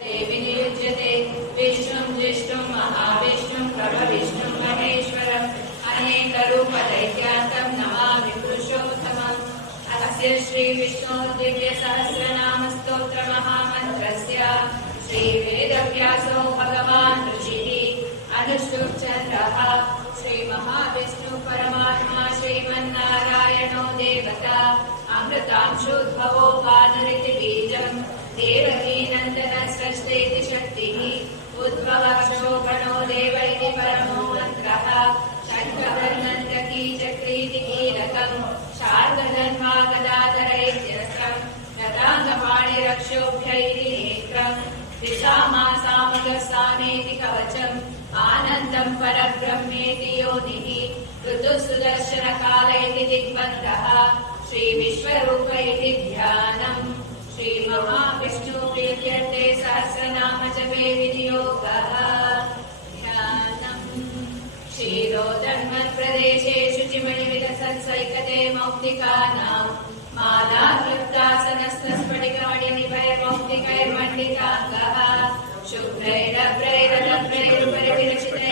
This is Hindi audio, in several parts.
विनियुज्यते विष्णुं जिष्णुं महाविष्णुं प्रभविष्णुं महेश्वरम् अनेकरूपदैत्यान्तं नमामि पुरुषोत्तमम्। अस्य श्रीविष्णोः दिव्यसहस्रनामस्तोत्रमहामन्त्रस्य श्रीवेदव्यासो भगवान् ऋषिः अनुष्टुप्चन्द्रः। श्रीमहाविष्णु श्रीमन्नारायणो देवता अमृतांशुद्भवो वानरिति बीजम् देवकीनन्दन सृष्टेति शक्तिः उद्भवक्षोभणो देव इति परमो मन्त्रः नेत्रम् दिशामासामगस्तानेति कवचम् आनन्दम् परब्रह्मेति योनिः ऋतुसुदर्शनकाल इति दिग्बन्धः श्रीविश्वरूप इति ध्यानम् श्रीमहाविष्णुप्रीत्यर्थे सहस्रनाम जपे विनियोगः ध्यानम् क्षीरोदन्मत्प्रदेशे शुचिमणिविलसत्सैकते मौक्तिकानाम् माला क्लृप्तासनस्तस्फटिकमणिनिभयमौक्तिकैर्मण्डिताङ्गः शुभ्रैरभ्रैरलभ्रैरुपरिविरचिते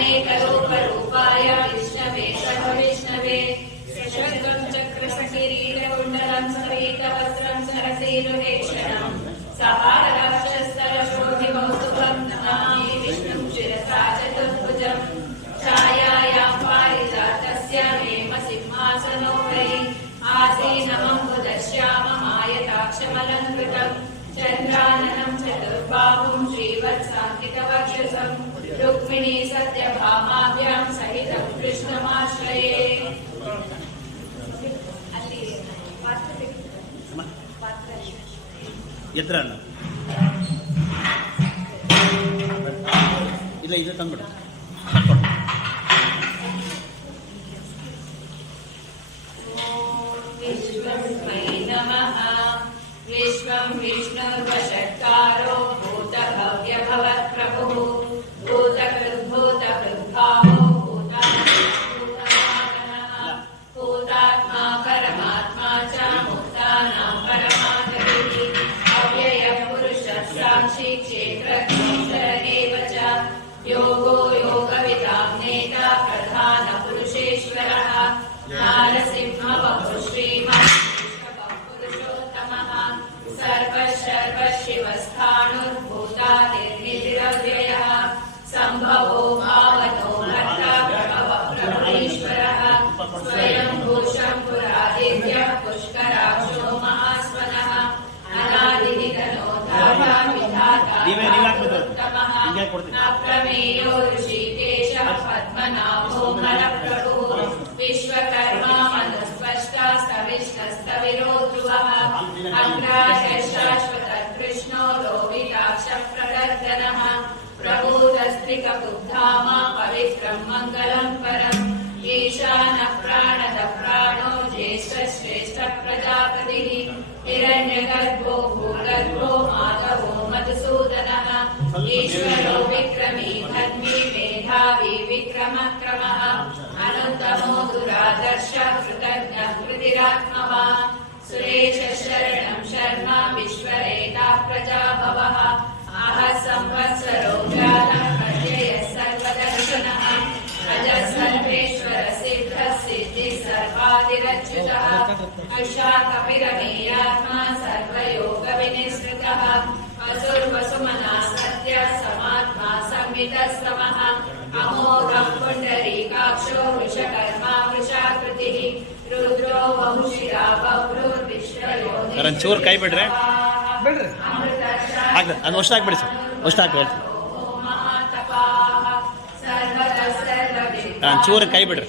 अनेकरूपरूपाय विष्णवे नमामि चतुर्भुजम्। छायायाम् पारिजातस्य हेमसिंहासनोपरि आसीनमम्बुदश्याममायताक्षमलङ्कृतम्। चन्द्राननम् चतुर्बाहुम् श्रीवत्साङ्कितवक्षसम् ರುಕ್ಮಿಣಿ ಸತ್ಯಭಾಮಾಭ್ಯಾಂ ಸಹಿತ ಕೃಷ್ಣಮಾಶ್ರಯೇ ಅಲ್ಲಿ ಎತ್ತರ ಇಲ್ಲ ಇದು ತಂದ್ಬಿಡ. पवित्रम् मङ्गलम् परम् ईशानः प्राणद प्राणो ज्येष्ठश्रेष्ठः प्रजापतिः हिरण्यगर्भो भूगर्भो माधवो मधुसूदनः ईश्वरो विक्रमी धर्मी मेधावी विक्रमक्रमः अनुत्तमो दुरादर्श कृतज्ञः कृतिरात्मवान् सुरेश शरणं शर्मा विश्वरेता प्रजा भवः संवत्सरो जातः ಒಂಚೂರು ಕೈ ಬಿಡ್ರಿ. ಬಿಡ್ರಿ. ಆಗ್ಲಿ ಅದು ಅಷ್ಟು ಹಾಕ್ಬಿಡಿ ಸರ್. ಅಷ್ಟು ಹಾಕಿ ಹೇಳ್ತೀನಿ ಒಂಚೂರು ಕೈ ಬಿಡ್ರಿ.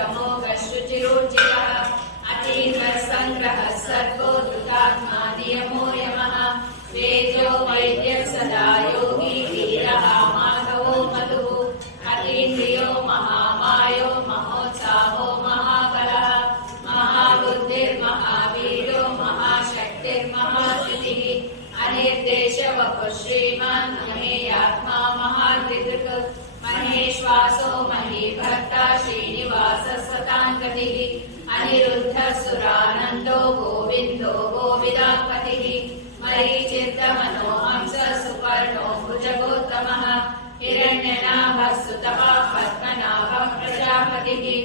सर्वो धृतात्मा नियमो यमः वेद्यो वैद्यः सदा देंगे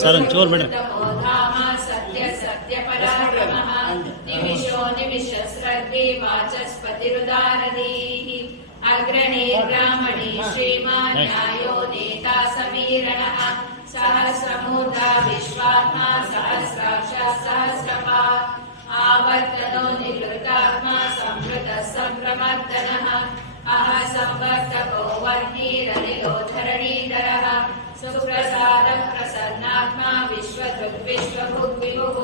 चरण चोर मैडम सत्य सत्य हाँ, हाँ। निमिषो निमिष स्रग्गे वाचस्पतिरुदारधीः अग्रणे हाँ। ब्राह्मणे श्रीमान् न्यायो नेता सहस्रमूर्धा विश्वात्मा सहस्राक्षा सहस्रपा आवर्तनो निवृतात्मा संवृतः सम्प्रमर्दनः अह संवर्तको वह्निरनिलो धरणीधरः सुप्रसादः प्रसन्नात्मा विश्वदृग् विश्वभुग्विभुः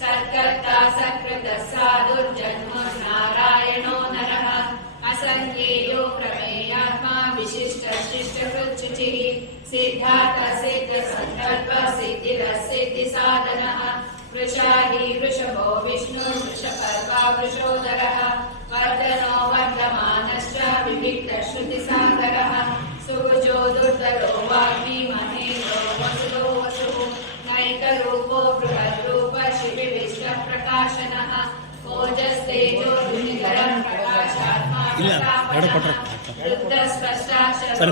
सत्कर्ता सत्कृतः साधुर्जन्मो नारायणो नरः। असङ्ख्येयो प्रमेयात्मा विशिष्ट शिष्टकृच्छुचिः वृषादि वृषभो विष्णु वृषपर्वा वृषोदरः वर्धनो वर्धमानश्च विविक्तश्रुतिसागरः सुभुजो दुर्धरो वाग्मी महेन्द्रो वसुदो वसुः नैकरूपो बृहद्रूप शिविविश्वप्रकाशनः ओजस्तेजो दुनिकरं प्रकाशात्मा ಇಲ್ಲ ಎರಡು ಕೊಟ್ರೆ ಸರ್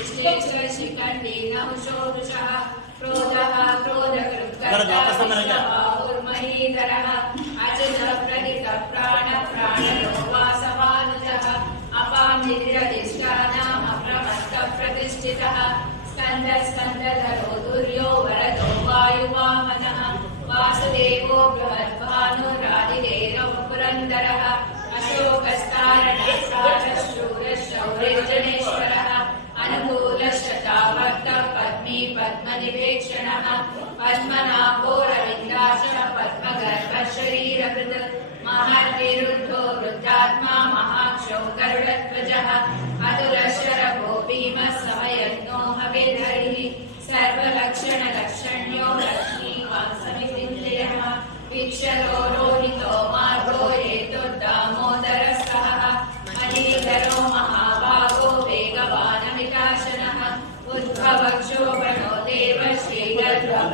क्रोधः बरं, वापस बरं, या. क्रोधकृत्कर्ताहुर्महीधरः अचितः प्रदितः प्राण प्राणयो वासवानुजः अपानिधिरधिष्ठानाम् अप्रमत्तः प्रतिष्ठितः स्कन्द स्कन्दधरो दुर्यो वरदो वायुवामनः वासुदेवो बृहद्भानुरादिदेवः पुरन्दरः अशोकस्तारणशूरशौर्यजनेश्वरः पद्मी पद्मनिवेक्षणः पद्मनाभोरविन्दाश पद्मगर्भशरीरकृत् गरुडध्वजः भीमः समयज्ञो सर्वलक्षणलक्षण्यो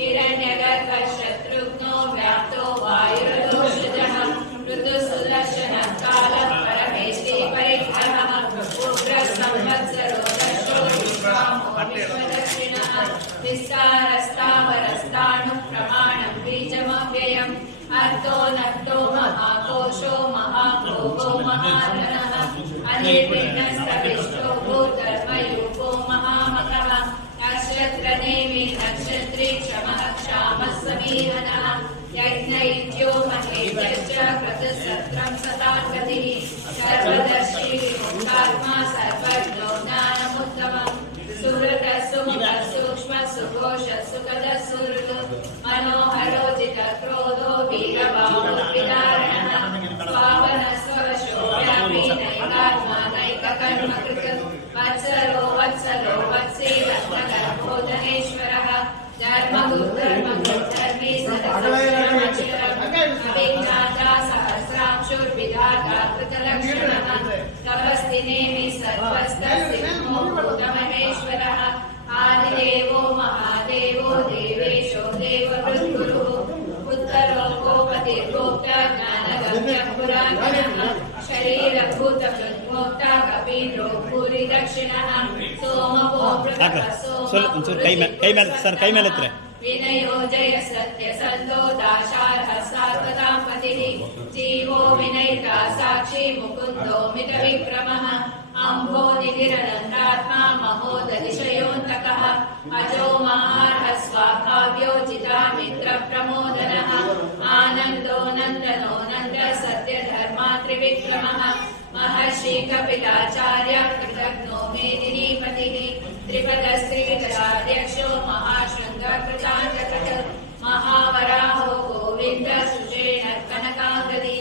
हिरण्यगर्भशत्रुघ्नो व्याप्तो वायुर्दूषितः मृदुसुदर्शनः कालः परमेशे परिग्रहः उग्रसंवत्सरो दशो विश्वामोदक्षिणः विस्तारस्तावरस्ताणुप्रमाणं बीजमव्ययम् अर्धो नक्तो महाकोशो महाभोगो महाधनः अनिर्विण्णस्तविष्णो नक्षत्रनेमि नक्षत्रे क्षमः क्षामः समीहनः यज्ञ इत्यो महेयश्च क्रतुसत्रं सदा गतिः सर्वदर्शी विमुक्तात्मा सर्वज्ञो ज्ञानमुत्तमम् सुहृद सुमुख सूक्ष्म सुघोष सुखद सुहृद मनोहरोजित क्रोधो वीरभावो विदारणः पावन स्वशो व्यापी नैकात्मा नैककर्म वत्सलो वत्सेलग्नगर्भो धनेश्वरः धर्मगुरुधर्मगुरुधर्मी अभिज्ञाता सहस्रांशुर्विधाता कृतलक्षणः सर्वस्तसिद्धो சொல்லு சொல்லு கை மேல கை மேல சார் கை மேல எத்துறேன் विनयो जय सत्य सन्दोदाशार्हसात्वतां पतिः जीवो विनयिता साक्षी मुकुन्दो मितविक्रमः अम्भो निधिरनन्दात्मा महोदधिशयोऽन्तकः अजो महार्हस्वाभाव्यो जितामित्रप्रमोदनः आनन्दो नन्दनो नन्द सत्यधर्मा त्रिविक्रमः महर्षि कपिलाचार्य कृतज्ञो मेदिनीपतिः त्रिपदस्त्रिविदशाध्यक्षो महाशृङ्गकृतान्तकृत महावराहो गोविन्द सुषेण कनकाङ्गदी,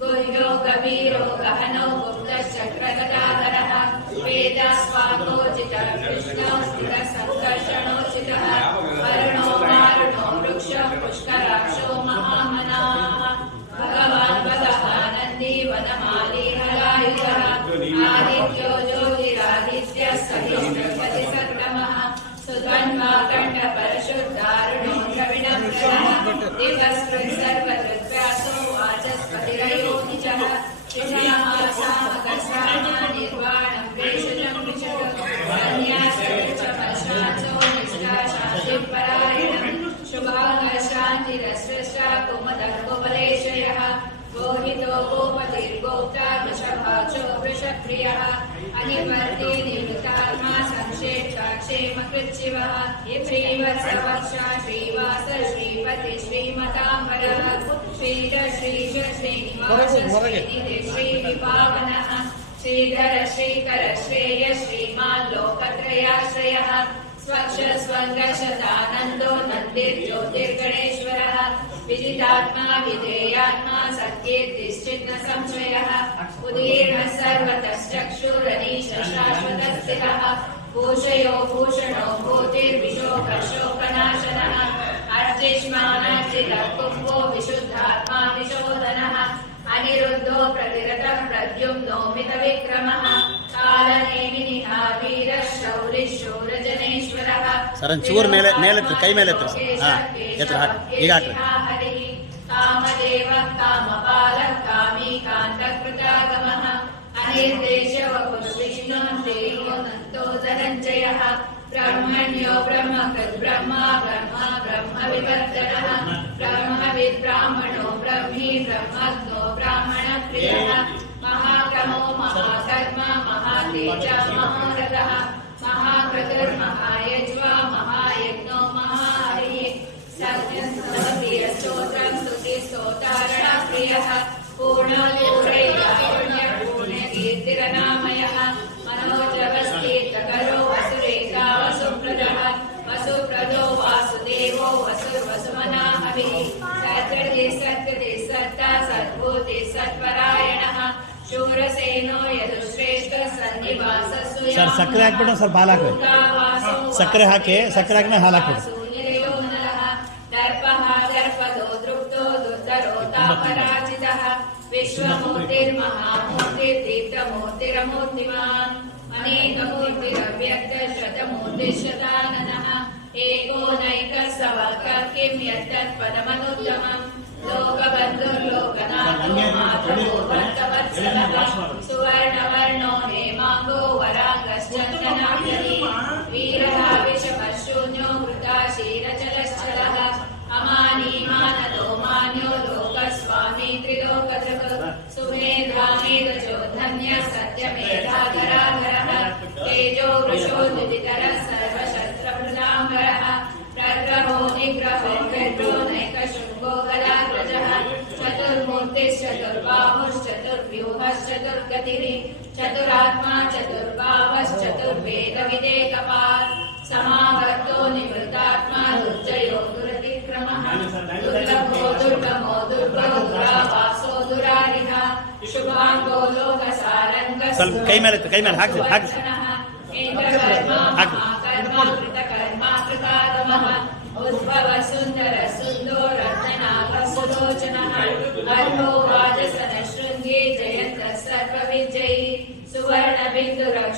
गुह्यो गभीरो गहनो गुप्तश्चक्रगदाधरः वेदास्वाकोचित कृष्णो स्थिरसङ्कर्षणोचितः वर्णो वृषप्रियः अनिवर्ति निवृतात्मा संक्षेप्ता क्षेमकृच्छिवः श्रीवास श्रीपति श्रीमताम्बरः श्रीध श्रीश श्रीनिवास श्रीनिधि श्रीविपावनः श्रीधर श्रीकर श्रेय श्रीमान् लोकत्रयाश्रयः स्वच्छ स्वङ्गशतानन्दो नन्दिर्ज्योतिर्गणेश्वरः विदितात्मा विधेयात्मा सत्ये सत्कीर्तिश्चिन्न संशयः। उदीर्णः सर्वतश्चक्षुरनीश शाश्वतस्थिरः भूषयो भूषणो भूतिर्विशोकशोकनाशनः अर्चिष्मानर्चितः कुम्भो विशुद्धात्मा विशोधनः। అనిరుద్ధో ప్రతిరత ప్రద్యుమ్నో మిత విక్రమ కాలనేమి నిహా వీర శౌరి శౌరజనేశ్వర ಸರ್ ಚೂರ್ ಮೇಲೆ ಮೇಲೆ ಕೈ ಮೇಲೆ ಎತ್ತರ ಹಾಂ ಎತ್ತರ ಹಾಕಿ ಈಗ ಹಾಕ್ರಿ ಕಾಮದೇವ ಕಾಮಪಾಲ ಕಾಮಿ ಕಾಂತ ಕೃತಾಗಮಃ ಅನಿರ್ದೇಶ ವಪುರು ವಿಷ್ಣು ದೇವೋ ನಂತೋ ಧನಂಜಯ ಬ್ರಹ್ಮಣ್ಯೋ ಬ್ರಹ್ಮ ಬ್ರಹ್ಮ ಬ್ರಹ್ಮ ಬ್ರಹ್ಮ ವಿವರ್ಧನ ಬ್ರಹ್ಮ ವಿಬ್ರಾಹ್ಮಣ ब्रह्मज्ञो, ब्राह्मणप्रियः, महाक्रमो, महाकर्म, महातेज, महारथः महाकृतिर्महायज्वा महायज्ञो, महाहरिः। सत्यस्तोत्रं स्तुतिस्तोतारणप्रियः पूर्णपूर्णैकारुण्यपूर्णकीर्तिरनामयः मनोजवस्तीर्थकरो वसुप्रदो वासुदेवो वसुर्वसुमना हविः ज्योति सत्परायण। शूरसेनो यदुश्रेष्ठ सन्निवास सर सक्रे हाकबिट सर बाल हाक सक्रे हाके सक्रे हाक हाल हाक एको नैकस्तव कर्किं यत्तत् पदमनुत्तमम्? సువర్ణవర్ణో హేమాంగో వరాంగశ్చందనాభ్యతి వీరభావిషపశూన్యో కృతాశీరచలశ్చల అమానీమానదో మాన్యో లోకస్వామి త్రిలోకజగ సుమేధామేధజో ధన్య సత్యమేధాధరాధర తేజో వృషో దుదితర चतुर्गतिः चतुरात्मा चतुर्भावश्चतुर्वेदविदेकपात् समावर्तो निवृतात्मा दुर्जयो दुरतिक्रमः। दुर्लभो दुर्गमो दुर्गो दुरावासो दुरारिः शुभाङ्गो लोकसारङ्गः कई मेले तो, कई मेले हाक हाक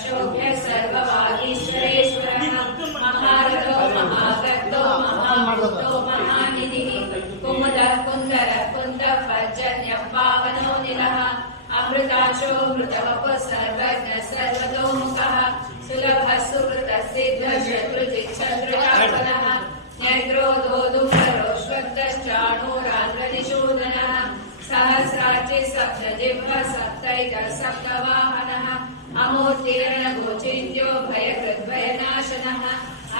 अशोभ्य सर्वभागे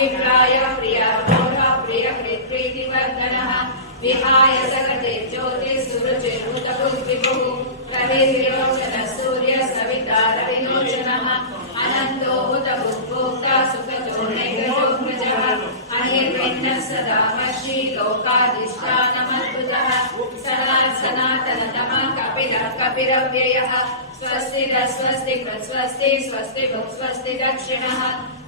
अभिप्राय प्रिय घोर प्रिय, प्रीतिवर्धनः, विहाय सकटे ज्योतिः रविर्योचन सूर्य सविता, रविलोचनः, अनन्तो हुत भुक्भोक्ता सुखतो नैकजोग्रजः अनिर्विण्णः सदा मर्षि लोकाधिष्ठानमद्भुतः सदा सनातनतमः कपिलः कपिरव्ययः स्वस्ति स्वस्ति स्वस्ति स्वस्ति भुक्, स्वस्ति दक्षिणः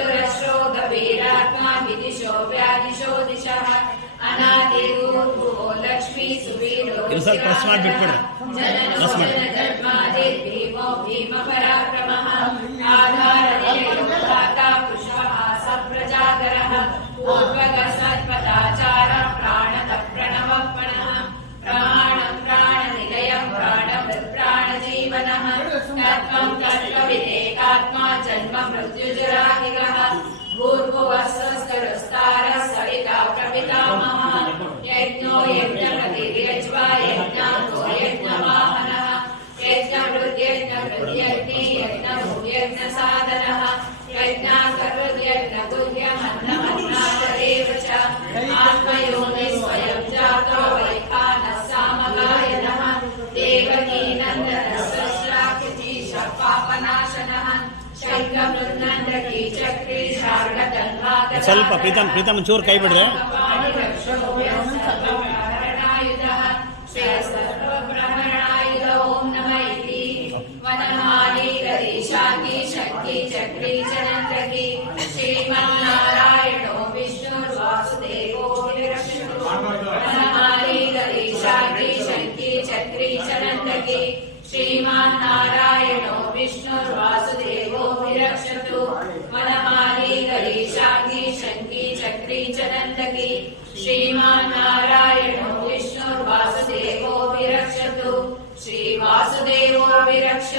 चतुरश्रोतवीरात्मा विदिशो व्यादिशो दिशः अनादिरूपो लक्ष्मी सुवीरो जननो जनधर्मादिर्भीमो भीमपराक्रमः आधार ಸ್ವಲ್ಪ ಪ್ರೀತಮ್ ಪ್ರೀತಮ್ ಚೂರ್ ಕೈ ಬಿಡ್ರೆ.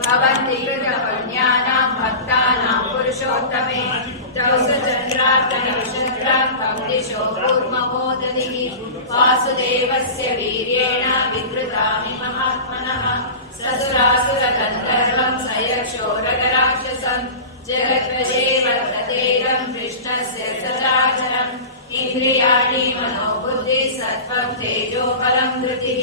भवन्ति कृतपुण्यानां भक्तानां पुरुषोत्तमे तौ सचन्द्रार्तनक्षत्रार्थं दिशो कूर्ममोदधिः वासुदेवस्य वीर्येण विधृतानि महात्मनः ससुरासुरगन्धर्वं स यक्षोरगराक्षसम् जगद्वजे वर्ततेदं कृष्णस्य सदाचरम् इन्द्रियाणि मनोबुद्धिः सत्त्वं तेजोबलं धृतिः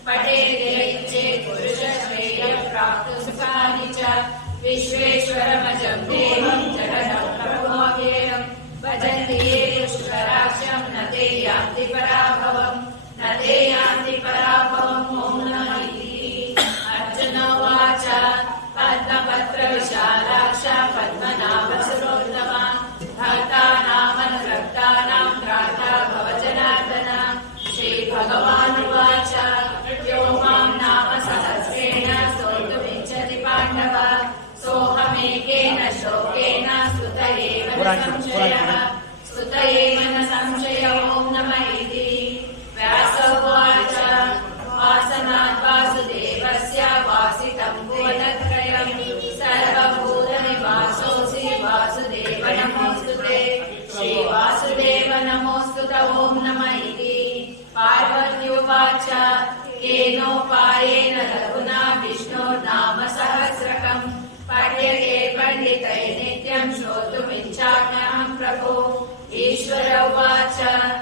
कीर्तितम् पठेदेच्छेत् पुरुषश्रेयः प्राप्तुं सुखानि च विश्वेश्वरमजं देवं पार्वत्युवाच येनोपायेन रघुना विष्णोर्नाम सहस्रकम् पठ्यते पण्डितै नित्यं श्रोतुमिच्छाम्यहं प्रभो ईश्वर उवाच